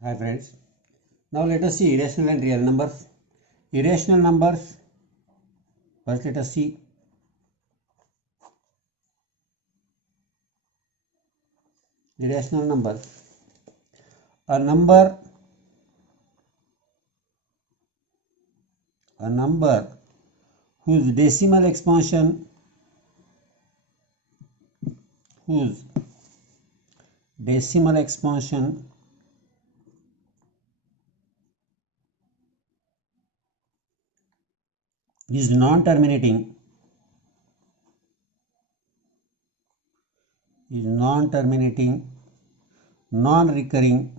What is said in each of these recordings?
Hi friends. Now let us see irrational and real numbers. Irrational numbers. First let us see irrational numbers. A number whose decimal expansion is non-terminating non-recurring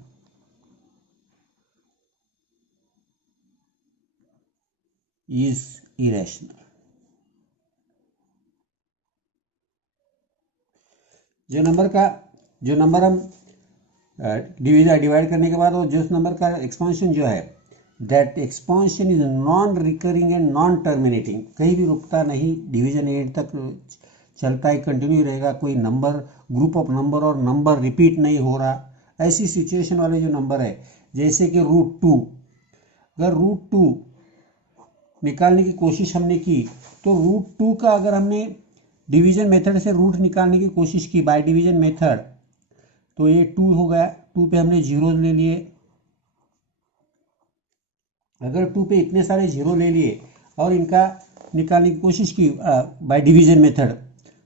is irrational. जो number हम divide करने के बाद, और जिस number का expansion जो है, that expansion is non recurring and non terminating, कहीं भी रुकता नहीं, डिवीजन एंड तक चलता है, कंटिन्यू रहेगा, कोई नंबर ग्रुप ऑफ नंबर और नंबर रिपीट नहीं हो रहा, ऐसी सिचुएशन वाले जो नंबर है, जैसे कि √2, अगर √2 निकालने की कोशिश हमने की, तो √2 का अगर हमने डिवीजन मेथड से रूट निकालने की कोशिश की बाय डिवीजन मेथड, तो ये 2 हो गया, 2 पे हमने जीरो ले लिए। अगर 2 पे इतने सारे जीरो ले लिए और इनका निकालने की कोशिश की बाय डिवीजन मेथड,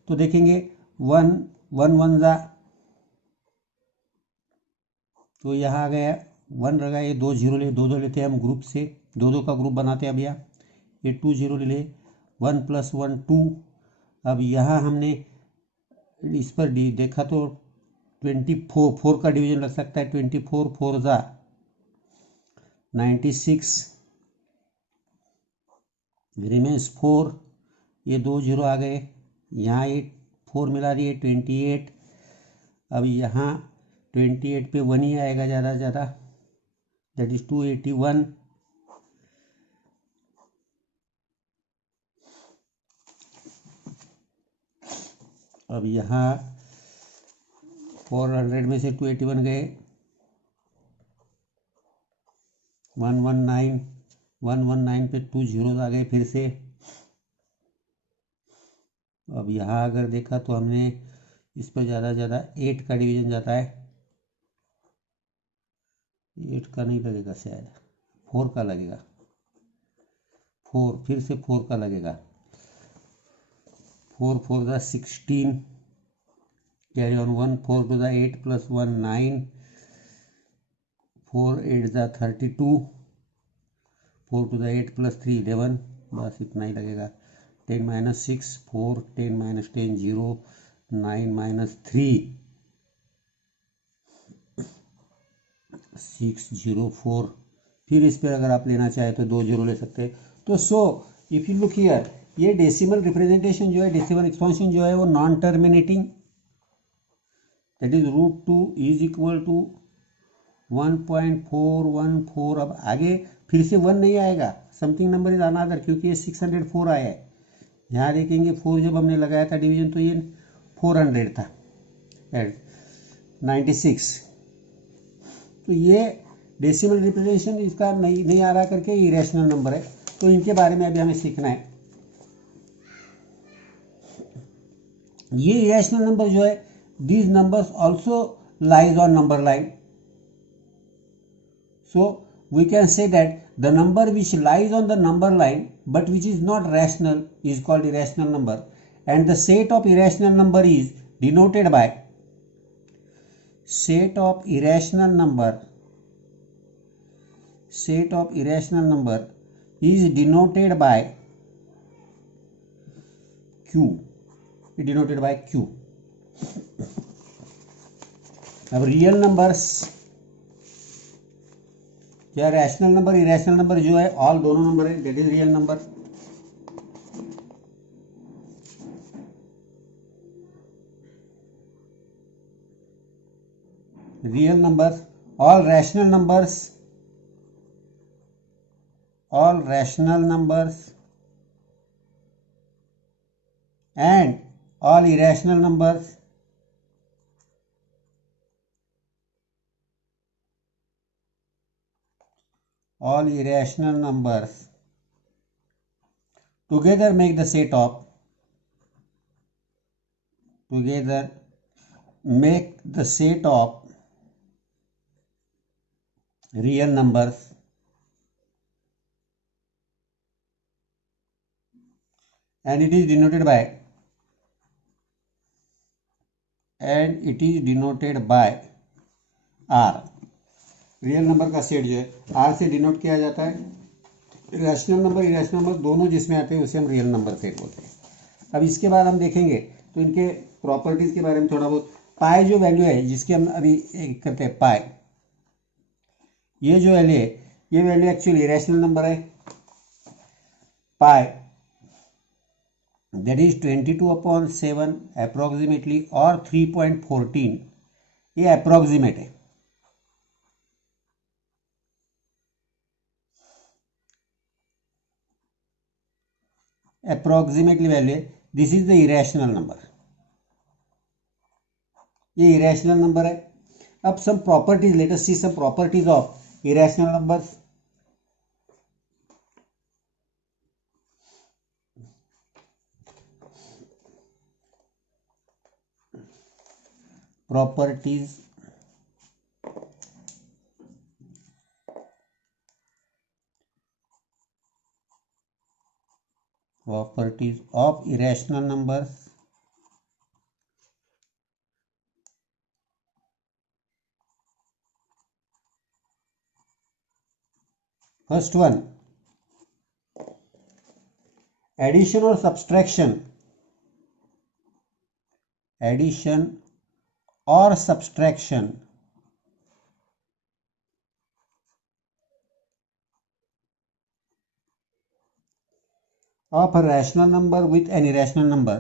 तो देखेंगे 1 1 1 जा, तो यहाँ आ गया 1 रह गया, ये 2 जीरो ले, 2 2 लेते हैं हम ग्रुप से, 2 2 का ग्रुप बनाते हैं। अब ये 2 जीरो ले ले, 1 + 1 2। अब यहाँ हमने इस पर देखा तो 24 4 का डिवीजन लग सकता है, 24 4 जा 96, रिमेंस 4, ये 2 जीरो आ गए, यहाँ 4 मिला दिए 28। अब यहाँ 28 पे 1 ही आएगा ज़्यादा से ज़्यादा, दैट इज 281। अब यहाँ 400 में से 281 गए, 119 पे 2 जीरो आ गए फिर से। अब यहाँ अगर देखा तो हमने इस पर ज़्यादा से ज़्यादा 8 का डिवीजन जाता है, 8 का नहीं लगेगा शायद, 4 का लगेगा, 4 फिर से 4 का लगेगा, 4 4 ज़ा 16, कैरी ऑन 1 4 2 ज़ा 8 + 1 9, 4 8 ज़ा 32, 4 2 ज़ा 8 + 3 11, बस इतना ही लगेगा। 10 - 6 4, 10 - 10 0, 9 - 3 6 0 4। फिर इस पर अगर आप लेना चाहे तो 2 जीरो ले सकते हैं। तो so if you look here, ये डेसिमल रिप्रेजेंटेशन जो है, डेसिमल एक्सपांशन जो है, वो non terminating, that is √2 is equal to 1.414। अब आगे फिर से 1 नहीं आएगा, समथिंग नंबर इज अनदर, क्योंकि ये 604 आया है। यहाँ देखेंगे 4 जब हमने लगाया था डिवीजन, तो ये 400 था, 96। तो ये डेसिमल रिप्रेजेंटेशन इसका नहीं आ रहा करके इरेशनल नंबर है, तो इनके बारे में अभी हमें सीखना है। ये इरेशनल नंबर जो है, these numbers also lies on number line, so we can say that the number which lies on the number line but which is not rational is called irrational number, and the set of irrational number is denoted by set of irrational number is denoted by q, denoted by q। अब real numbers या rational number, irrational number जो है, all दोनों number है, that is real number. Real numbers, all rational numbers and all irrational numbers all irrational numbers together make the set of real numbers and it is denoted by R. Real number का set जो है R से denote किया जाता है। Rational number दोनों जिसमें आते हैं उसे हम रियल नंबर सेट बोलते हैं। अब इसके बाद हम देखेंगे तो इनके प्रॉपर्टीज के बारे में थोड़ा बहुत। पाई जो वैल्यू है जिसकी हम अभी करते हैं पाई, ये जो वैल्यू है ये वैल्यू एक्चुअली इरेशनल नंबर है। पाई दैट इज 22/7 अप्रोक्सीमेटली और 3.14, ये अप्रोक्सीमेट है। अप्रोक्सीमेटली वैल्यू है, this is the irrational number, ये इरेशनल नंबर है। अब some properties, let us see some properties of irrational numbers. properties of irrational numbers. First one, addition or subtraction of a rational number with an irrational number.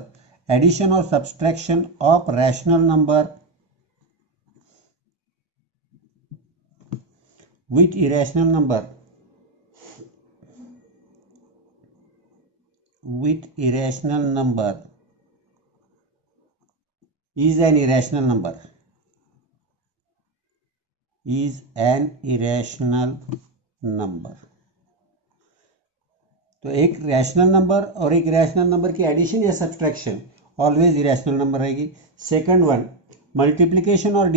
Addition or subtraction of rational number with irrational number is an irrational number. तो एक rational number और एक irrational number की addition या subtraction always irrational number रहेगी। Second one, multiplication और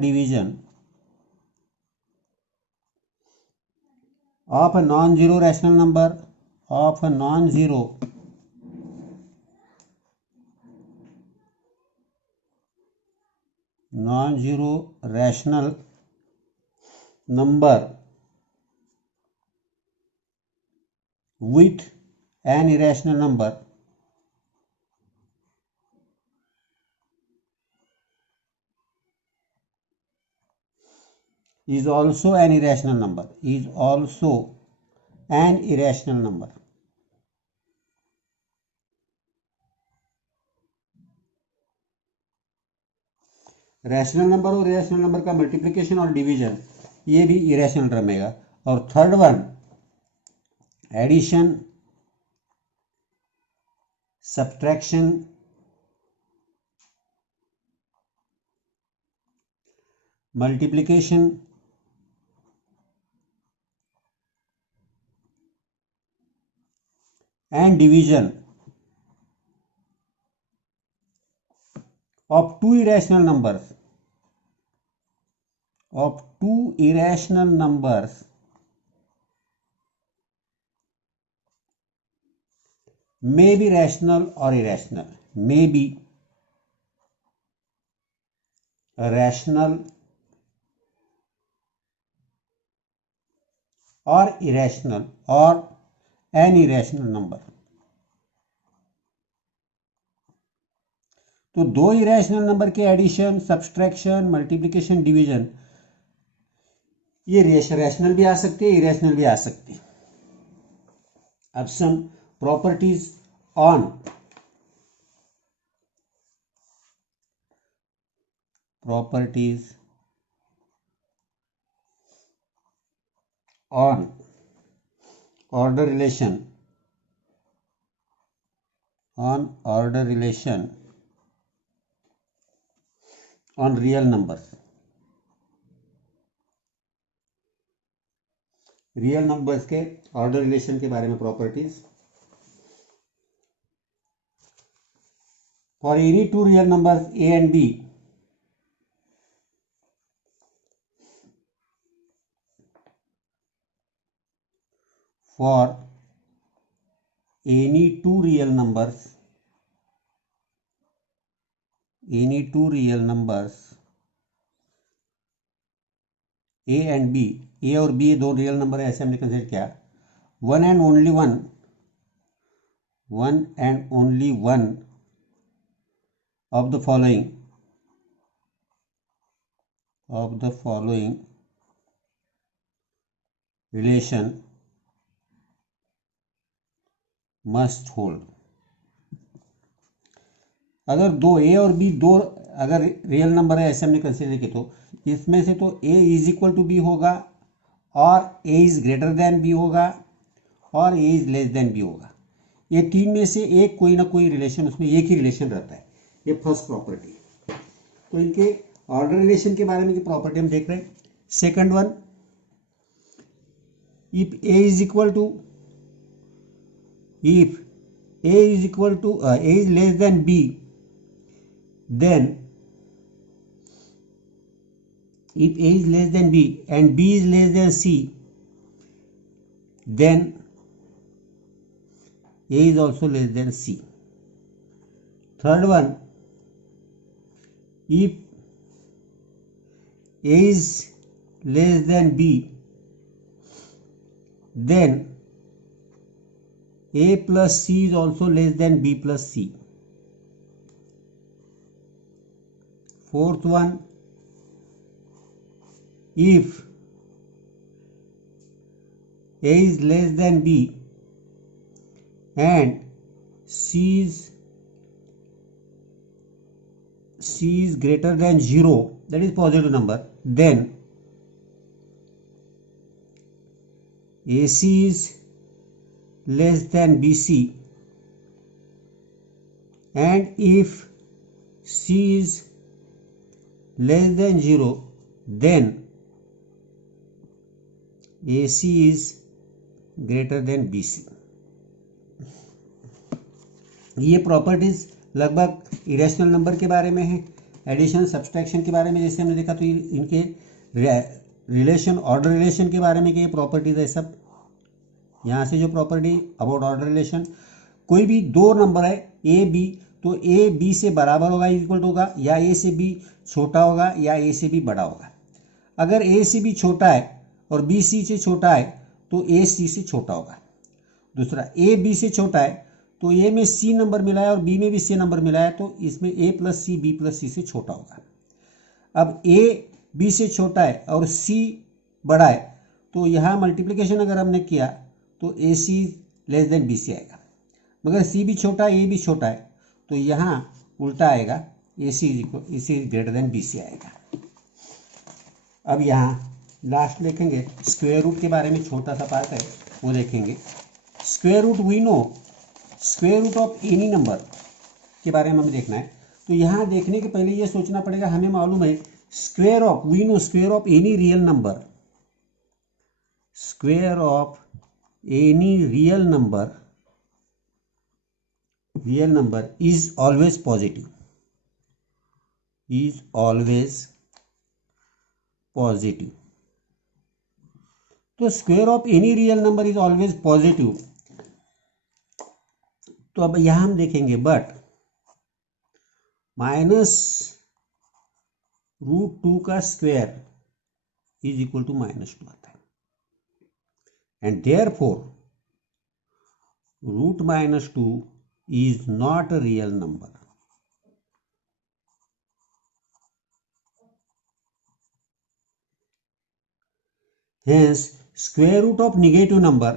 division of a non-zero rational number non-zero rational number with an irrational number is also an irrational number. Rational number और irrational number का multiplication और division ये भी irrational रहेगा। और third one, addition, subtraction, multiplication and division of two irrational numbers may be rational or irrational, may be rational or irrational or an irrational number. तो दो irrational number के addition, subtraction, multiplication, division ये rational भी आ सकती है, irrational भी आ सकती है। अब some properties on order relation on real numbers. Real numbers के ऑर्डर रिलेशन के बारे में properties. For any two real numbers a and b, for any two real numbers a and b, a और b दो real number है ऐसे हमने consider किया। One and only one of the following relation must hold। अगर दो a और b दो अगर रियल नंबर है ऐसे हमने कंसिडर किया तो इसमें से तो a is equal to b होगा और a is greater than b होगा और a is less than b होगा। ये तीन में से एक कोई ना कोई रिलेशन, उसमें एक ही रिलेशन रहता है। ये फर्स्ट प्रॉपर्टी। तो इनके ऑर्डर रिलेशन के बारे में जो प्रॉपर्टी हम देख रहे हैं। Second one, if a is equal to a is less than b, then if a is less than b and b is less than c, then a is also less than c। Third one, if a is less than b, then a plus c is also less than b plus c। Fourth one, if a is less than b and c is greater than 0, that is positive number, then AC is less than BC, and if C is less than 0, then AC is greater than BC। ये properties लगभग irrational number के बारे में है, addition subtraction के बारे में जैसे हमने देखा, तो इनके रिलेशन ऑर्डर रिलेशन के बारे में ये प्रॉपर्टीज है सब। यहाँ से जो प्रॉपर्टी अबाउट ऑर्डर रिलेशन, कोई भी दो नंबर है ए बी, तो ए बी से बराबर होगा, इक्वल होगा, या ए से बी छोटा होगा या ए से बी बड़ा होगा। अगर ए से बी छोटा है और बी सी से छोटा है तो ए सी से छोटा होगा। दूसरा, ए बी से छोटा है तो ए में सी नंबर मिला है और बी में भी सी नंबर मिला है, तो इसमें ए प्लस सी बी प्लस सी से छोटा होगा। अब ए बी से छोटा है और सी बड़ा है, तो यहाँ मल्टीप्लिकेशन अगर हमने किया तो ए सी लेस देन बी सी आएगा। मगर सी भी छोटा है, ए भी छोटा है, तो यहाँ उल्टा आएगा, A C is greater than B C आएगा। अब यहाँ लास्ट देखेंगे स्क्वायर रूट के बारे में, छोटा सा पार्ट है वो देखेंगे। Square root we know, square root of any number के बारे में हमें देखना है। तो यहाँ देखने के पहले ये सोचना पड़ेगा, हमें मालूम है square of, we know square of any real number, square of any real number is always positive, is always positive। तो square of any real number is always positive. तो अब यहां हम देखेंगे बट -√2 का स्क्वायर इज इक्वल टू -2 आता है, and therefore √-2 is not a real number। Hence, square root of negative number,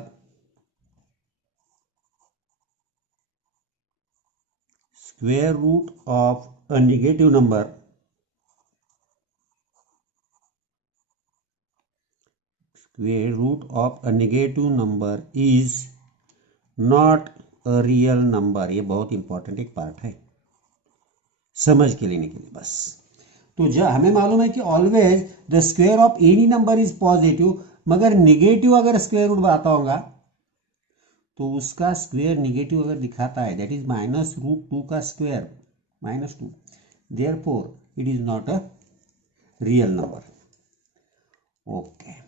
square root of a negative number is not a real number। ये बहुत इंपॉर्टेंट एक पार्ट है समझ के लेने के लिए बस। तो जब हमें मालूम है कि always the square of any number is positive, मगर निगेटिव अगर स्क्वायर रूट आता होगा तो उसका स्क्वायर निगेटिव अगर दिखाता है, दैट इज -√2 का square -2, therefore it is not a real number. Okay.